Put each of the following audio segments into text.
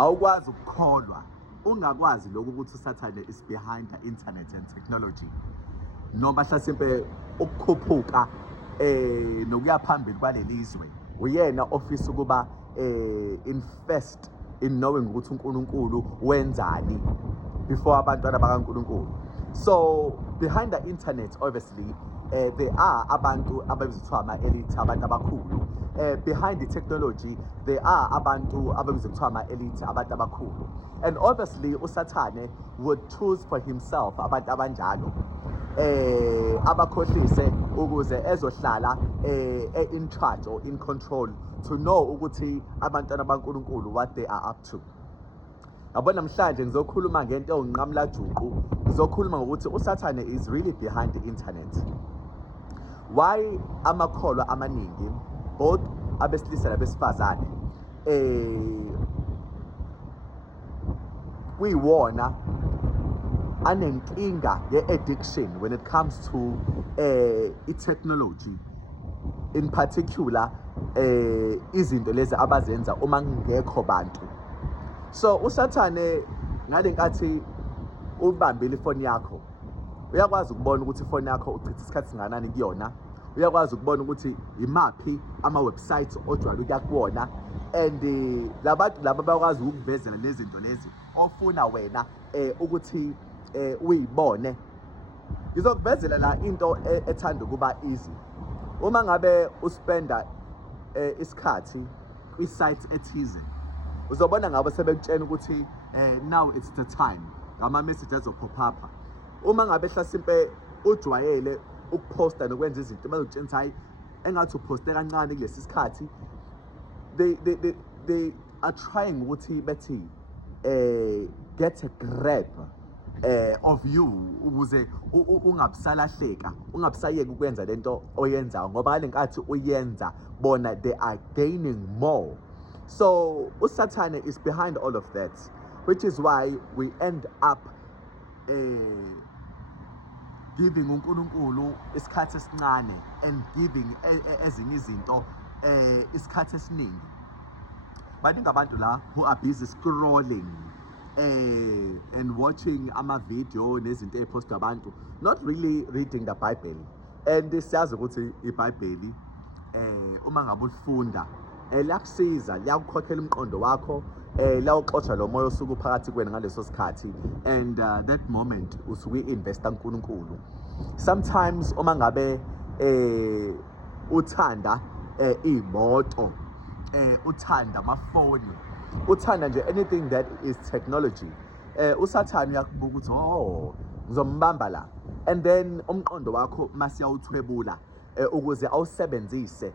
awukwazi ukukholwa ungakwazi lokho ukuthi usathane is behind the internet and technology noma hlasimpe ukukhuphuka nokuya phambili kwalelizwe uyena ofisa ukuba invest in knowing ukuthi uNkulunkulu wenzani before abantwana bakaNkulunkulu. So behind the internet obviously there are abantu ababizwa kuthiwa ama-elite abantu abakhulu. Behind the technology there are abantu ababizwa kuthiwa ama-elite abantu abakhulu, and obviously usathane would choose for himself abantu abanjalo abakhohlise ukuze ezohlala in charge or in control to know ukuthi abantwana baNkulunkulu what they are up to. Yabona namhlanje ngizokhuluma ngento onqamla juqu, ngizokhuluma ngokuthi usathane is really behind the internet. Why amakholwa amaningi both abesilisa nabesifazane kuyiwona anenkinga ye-addiction when it comes to i-technology, in particular izinto lezi abazenza uma ngekho bantu. So usathane ngale nkathi ubambile ifoni yakho uyakwazi ukubona ukuthi ifoni yakho uchitha isikhathi singanani kuyona, uyakwazi ukubona ukuthi imaphi ama-websites ojwayele ukuya kuwona, and labantu laba bayakwazi ukukuvezela lezi zinto lezi ofuna wena ukuthi uyibone. Ngizokuvezela la into ethanda ukuba easy. Uma ngabe uspenda isikhathi kwi-site ethize uzobona ngabe sebekutshena ukuthi now it's the time, ama-message azopop up. Uma ngabe hlasimpe ujwayele ukuposta nokwenza izinto bazokutshena ukuthi hayi engathi uposte kancane kulesi sikhathi, they are trying ukuthi bethi get a grab of you ukuze ungabusalahleka, ungabusayeki ukwenza lento oyenzayo ngoba ngale nkathi uyenza bona they are gaining more. So usathane is behind all of that, which is why we end up giving uNkulunkulu isikhathi esincane and giving ezinye izinto isikhathi esiningi. Baningi abantu la who are busy scrolling and watching ama-video nezinto ey'phostwa abantu, not really reading the Bible. And siyazi ukuthi iBhayibheli uma ngabe ulifunda liyakusiza, liyakukhokhela umqondo wakho, liyawuxotsha lo moya osuke phakathi kwena ngaleso sikhathi, and that moment usuke investa uNkulunkulu. Sometimes uma ngabe uthanda iy'moto, uthanda amafoni, uthanda nje anything that is technology, usathane uyakubuka ukuthi oh ngizombamba la, and then umqondo wakho masiyawuthwebula ukuze awusebenzise.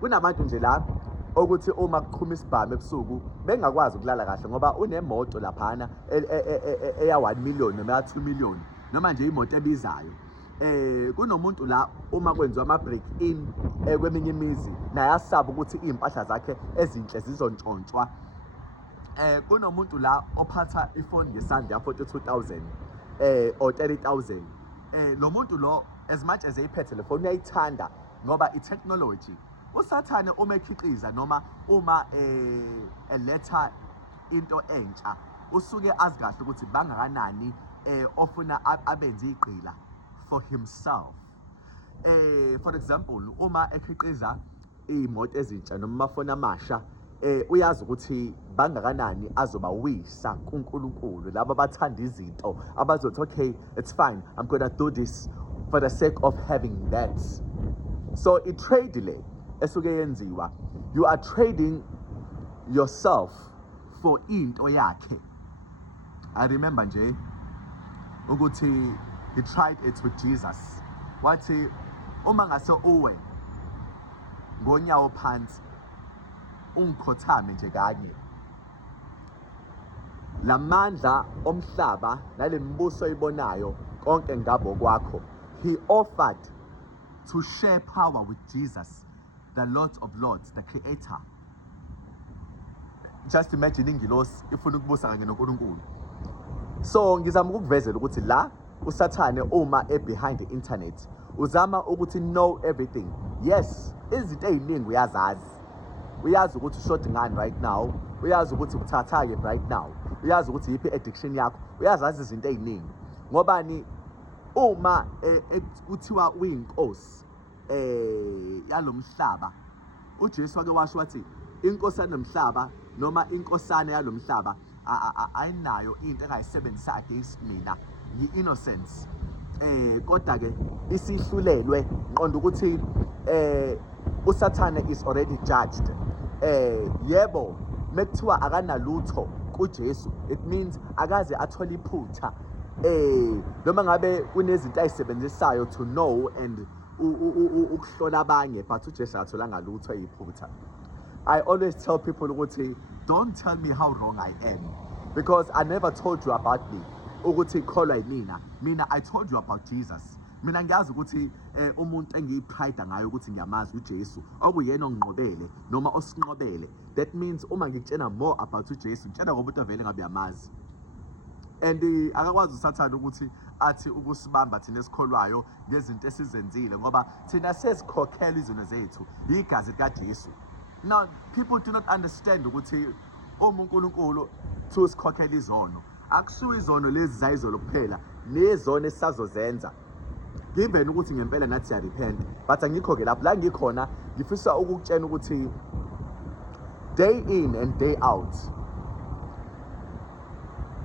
Kunabantu nje la ukuthi uma kuqhuma isibhamu ebusuku bengakwazi ukulala kahle ngoba unemoto laphana eya 1 million noma ya 2 million noma nje imoto ebizayo. Kunomuntu la uma kwenziwa ama-break in kweminye imizi naye asaba ukuthi iy'mpahla zakhe ezinhle zizontshontshwa. Kunomuntu la ophatha ifoni ngesandla ya 42,000 or 30,000. Lo muntu lo as much as eyiphethe le phone uyayithanda ngoba i-technology. Usathane uma ekhiqiza noma uma eletha into entsha usuke azi kahle ukuthi bangakanani ofuna abenze igqila for himself. For example, uma ekhiqiza iy'moto ezintsha noma amafoni amasha uyazi ukuthi bangakanani azobawisa kuNkulunkulu, laba bathanda izinto abazothi okay it's fine, I'm gonna do this for the sake of having that. So i-trade esuke yenziwa, you are trading yourself for into yakhe. I remember nje ukuthi he tried it with Jesus. Wathi uma ngase uwe ngonyawo phansi ungikhothame nje kanye, lamandla omhlaba nalembuso oyibonayo konke ngabo kwakho. He offered to share power with Jesus, the Lord of Lords, the Creator. Just imagine ingilosi ifuna ukubusa kanye noNkulunkulu. So ngizama ukukuvezela ukuthi la usathane uma behind the internet uzama ukuthi know everything. Yes, izinto eziningi uyazazi, uyazi ukuthi ushort ngani right now, uyazi ukuthi uthatha-ke right now, uyazi ukuthi yiphi addiction yakho, uyazazi izinto ey'ningi. Ngobani uma kuthiwa uyinkosi yalomhlaba, uJesu wake washo wathi inkosi yanomhlaba noma inkosana yalomhlaba ayinayo into engayisebenzisa against mina, yi-innocence. Kodwa ke isihlulelwe nqonda ukuthi uSathane is already judged. Yebo mekuthiwa akanalutho kuJesu, it means akaze athole iphutha noma ngabe kunezinto ayisebenzisayo to know and ukuhlola abanye, but uJesu akatholanga lutho eyiphutha. I always tell people ukuthi don't tell me how wrong I am, because I never told you about me ukuthi kholwa yimina. Mina I told you about Jesus. Mina ngiyazi ukuthi umuntu engiyipride ngayo ukuthi ngiyamazi uJesu okuyena onginqobele noma osinqobele. That means uma ngikutshena more about uJesu ngitshela ngoba umuntu avele ngabe uyamazi. And akakwazi uSathane ukuthi athi ukusibamba thina esikholwayo ngezinto esizenzile ngoba thina sesikhokhela izono zethu igazi likaJesu. Now people do not understand ukuthi uma uNkulunkulu usikhokhela izono, akushiwo izono lezi zayizolo kuphela, nezono esisazozenza. Given ukuthi ngempela nathi ya repent, but angikho-ke lapho la ngikhona ngifisa ukukutshena ukuthi day in and day out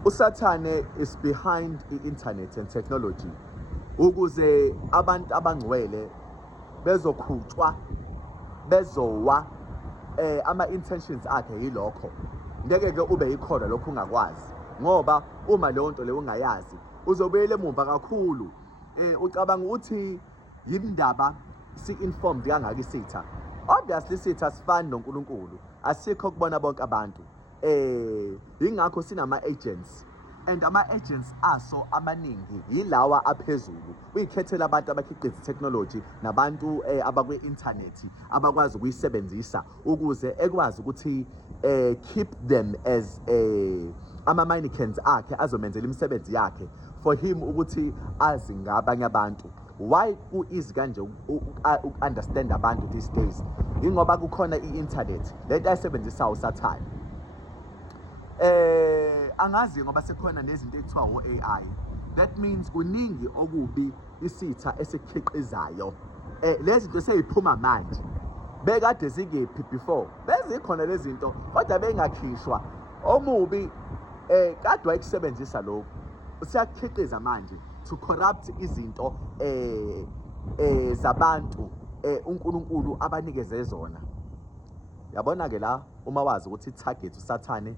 uSathane is behind the-internet and technology ukuze abantu abangcwele bezokhutshwa bezowa ama-intentions akhe yilokho. Ngeke-ke ube yikhona lokho ungakwazi ngoba uma leyo nto leyo ungayazi uzobuyela emuva kakhulu. Ucabanga ukuthi yindaba si-informed kangaka isitha. Obviously isitha sifani noNkulunkulu, asikho kubona bonke abantu. Ingakho sinama-agents, and ama-agents aso amaningi yilawa aphezulu. Uyikhethela abantu abakhiqiza technology nabantu abakwi-internet abakwazi ukuyisebenzisa ukuze ekwazi ukuthi keep them as ama-mannequins akhe azomenzela imisebenzi yakhe for him ukuthi azi ngabanye abantu. Why ku-easy kanje uku-understand abantu these days? Ingoba kukhona i-internet lento ayisebenzisayo uSathane. Angazi ngoba sekhona nezinto ekuthiwa o-AI. That means kuningi okubi isitha esikhiqizayo. Lezi zinto seyiphuma manje. Bekade zingephi before. Bezikhona lezi zinto kodwa bengakhishwa. Omubi kade wayekusebenzisa lokho. Usiyakhiqiza manje to corrupt izinto zabantu uNkulunkulu abanikeze zona. Yabona ke la uma wazi ukuthi target uSathane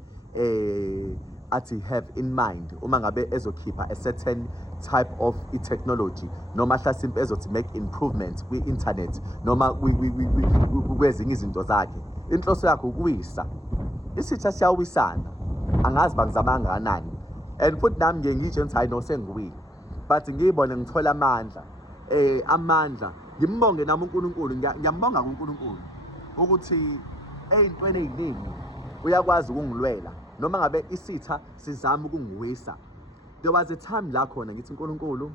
athi have in mind uma ngabe ezokhipha a certain type of technology noma hlasimpe ezothi make improvements kwi-internet noma kwezinye izinto zakhe. Inhloso yakhe ukuwisa. Isitha siyawisana. Angazi bangizama kangakanani. And futhi nami ngiye ngitsho ngithi hayi no sengiwile. But ngiyibone ngithola amandla. Amandla. Ngimbonge nami uNkulunkulu, ngiyambonga kuNkulunkulu ukuthi eyintweni eziningi uyakwazi ukungilwela noma ngabe isitha sizama ukungiwisa. There was a time la khona ngithi uNkulunkulu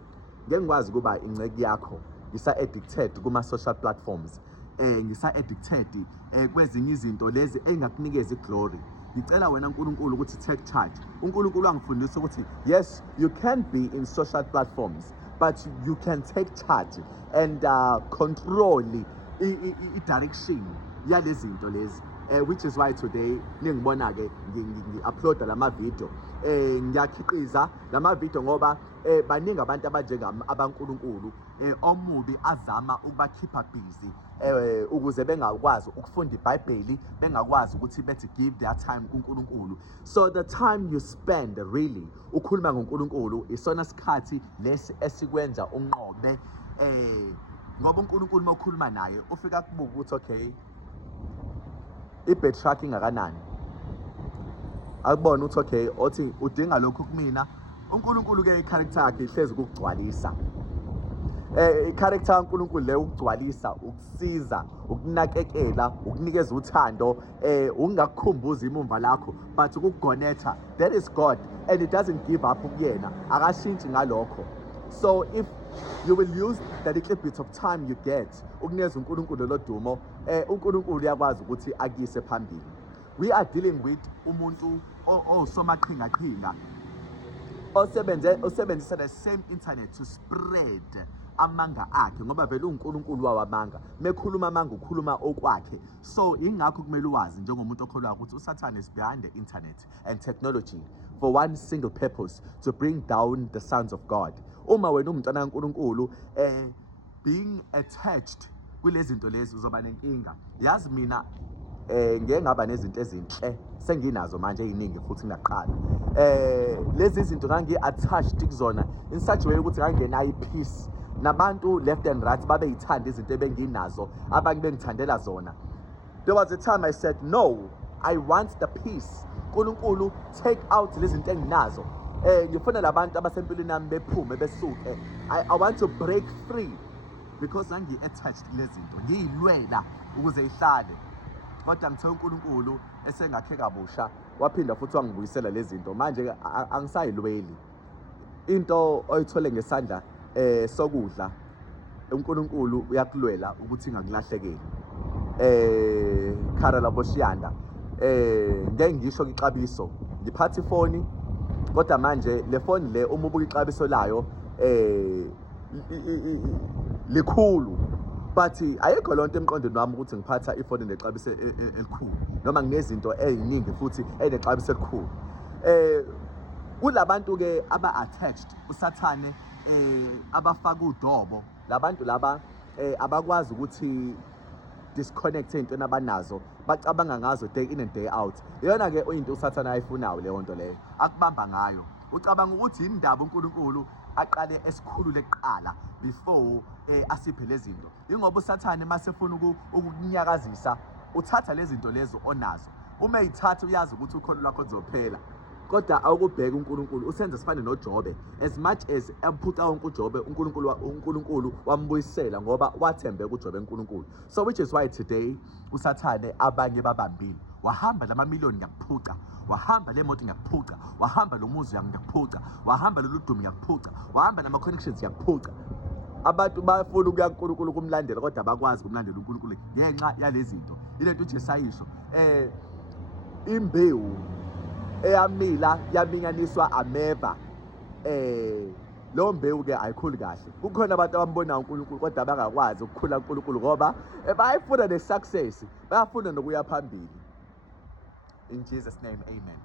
ngeke ngikwazi kuba inceke yakho, ngisa-addicted kuma-social platforms, ngisa-addicted kwezinye izinto lezi engakunikeza iglory. Ngicela wena uNkulunkulu ukuthi take charge. uNkulunkulu wangifundisa ukuthi yes, you can be in social platforms, but you can take charge and control i-direction yalezi zinto lezi. Which is why today ningibona ke ngi-uploada lama video, ngiyakhiqiza lama video ngoba baningi abantu abanjengami abankulunkulu omubi azama ukubakhipha busy ukuze bengakwazi ukufunda iBhayibheli, bengakwazi ukuthi bethi give their time kuNkulunkulu. So the time you spend really ukhuluma ngoNkulunkulu isona sikhathi lesi esikwenza unqobe ngoba uNkulunkulu makhuluma naye ufika kubuka ukuthi okay i-battery yakhe ingakanani, akubona ukuthi okay othi udinga lokho kumina. uNkulunkulu ke i-character yakhe ihlezi ukugcwalisa, i-character kaNkulunkulu le ukugcwalisa, ukusiza, ukunakekela, ukunikeza uthando, ungakukhumbuza imumva lakho but ukugonetha. That is God and it doesn't give up kuyena, akashintshi ngalokho. So if you will use the little bit of time you get ukunikeza uNkulunkulu lodumo, uNkulunkulu uyakwazi ukuthi akise phambili. we are dealing with umuntu osomaqhinga osebenzisa the same internet to spread amanga akhe, ngoba vele uNkulunkulu wawamanga. Mekhuluma amanga ukhuluma okwakhe. So ingakho kumele uwazi njengomuntu okholwayo ukuthi uSathane is behind the internet and technology for one single purpose, to bring down the sons of God. Uma wena umntwana kaNkulunkulu being attached kulezi zinto lezi uzoba nenkinga. Yazi mina ngeke ngaba nezinto ezinhle senginazo manje eziningi futhi ngaqala. Lezi zinto ngangi-attached kuzona in such a way ukuthi ngangenayo ipeace nabantu left and right babeyithanda izinto ebenginazo, abanye bengithandela zona. There was a time I said no, I want the peace. Nkulunkulu take out lezi zinto enginazo. Ngifuna labantu abasempilweni nami bephume besuke. I want to break free because ngangi-attached lezi zinto ngiyilwela ukuze ihlale. Kodwa ngithe uNkulunkulu esengakhe kabusha waphinda futhi wangibuyisela lezi zinto. Manje angisayilweli. Into oyithole ngesandla sokudla uNkulunkulu uyakulwela ukuthi ingakulahlekeli. Karala Boshiyanda ngeke ngisho ixabiso ngiphatha ifoni, kodwa manje le phone le uma ubuka ixabiso layo likhulu, but ayikho lonto emqondweni wami ukuthi ngiphatha ifoni nexabiso elikhulu noma nginezinto eziningi futhi enexabiso elikhulu. Kulabantu ke aba-attached uSathane, abafaka udobo, labantu laba abakwazi ukuthi disconnect into abanazo, bacabanga ngazo day in and day out. Iyona ke into uSathane ayifunayo leyo nto leyo, akubamba ngayo. Ucabanga ukuthi indaba uNkulunkulu aqale esikhulule kuqala before asiphe lezi zinto. Ingoba uSathane masefuna ukukunyakazisa, uthatha lezi zinto lezo onazo. Uma eyithatha uyazi ukuthi ukholo lwakho lizophela. Kodwa awukubheka uNkulunkulu, usenza sifane noJobe. As much as emphuca wonke uJobe, uNkulunkulu wambuyisela ngoba wathembeka uJobe uNkulunkulu. So which is why today uSathane abanye babambile. Wahamba lamamiliyoni ngiyakuphuca, wahamba le moto ngiyakuphuca, wahamba lo muzi ngiyakuphuca, wahamba lolu dumo ngiyakuphuca, wahamba nama connections ngiyakuphuca. Abantu bafuna ukuya kuNkulunkulu kumlandela kodwa bakwazi kumlandela uNkulunkulu ngenxa yalezi zinto. Ilento uJesu ayisho, imbewu eyamila yaminyaniswa ameva, lo mbewu ke ayikhuli kahle. Kukhona abantu abambona uNkulunkulu kodwa bangakwazi ukukhula uNkulunkulu ngoba bayafuna ne success, bayafuna nokuya phambili. In Jesus' name, amen.